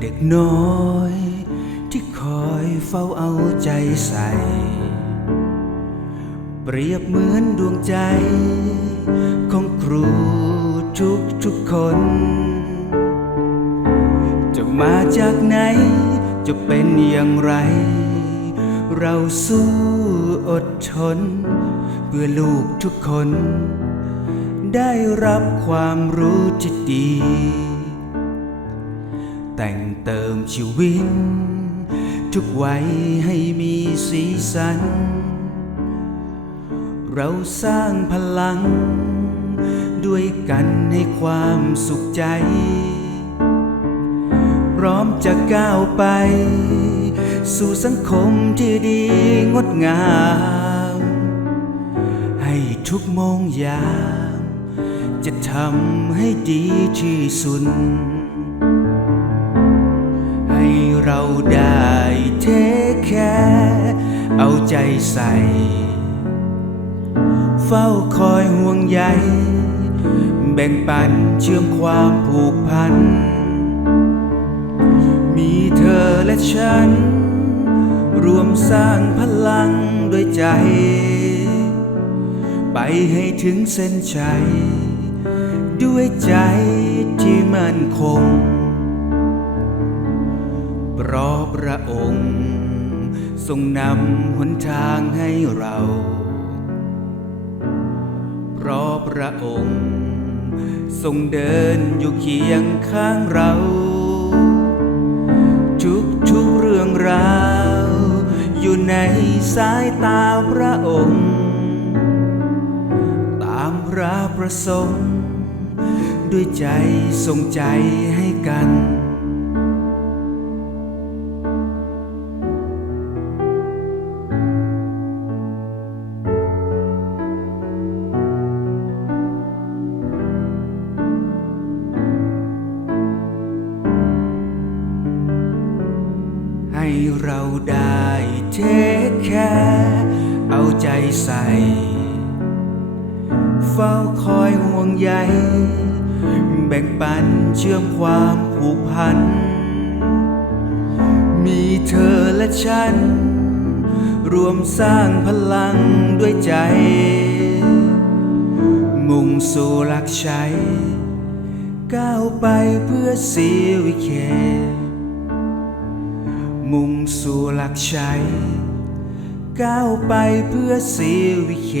เด็กน้อย ที่คอยเฝ้าเอาใจใส่ เปรียบเหมือนดวงใจ ของครูทุกทุกๆคน จะมาจากไหน จะเป็นอย่างไร เราสู้อดทน เพื่อลูกทุกคน ได้รับความรู้ที่ดี แต่งเติมชีวิต ทุกวัยให้มีสีสัน เราสร้างพลัง ด้วยกันให้ความสุขใจ พร้อมจะก้าวไป สู่สังคมที่ดีงดงาม ให้ทุกโมงยาม จะทำให้ดีที่สุด เราได้เทคแค่เอาใจใส่ เฝ้าคอยห่วงใยแบ่งปันเชื่อมความผูกพัน มีเธอและฉัน รวมสร้างพลังด้วยใจ ไปให้ถึงเส้นชัย ด้วยใจที่มั่นคง เพราะพระองค์ ทรงนำหนทางให้เรา เพราะพระองค์ ทรงเดินอยู่เคียงข้างเรา ทุกทุกๆเรื่องราว อยู่ในสายตาพระองค์ ตามพระประสงค์ ด้วยใจทรงใจให้กัน เราได้เทคแค่เอาใจใส่ เฝ้าคอยห่วงใยแบ่งปันเชื่อมความผูกพัน มีเธอและฉัน รวมสร้างพลังด้วยใจ มุ่งสู่หลักชัยก้าวไปเพื่อสีวิเขต มุ่งสู่หลักชัย ก้าวไปเพื่อสีวิเค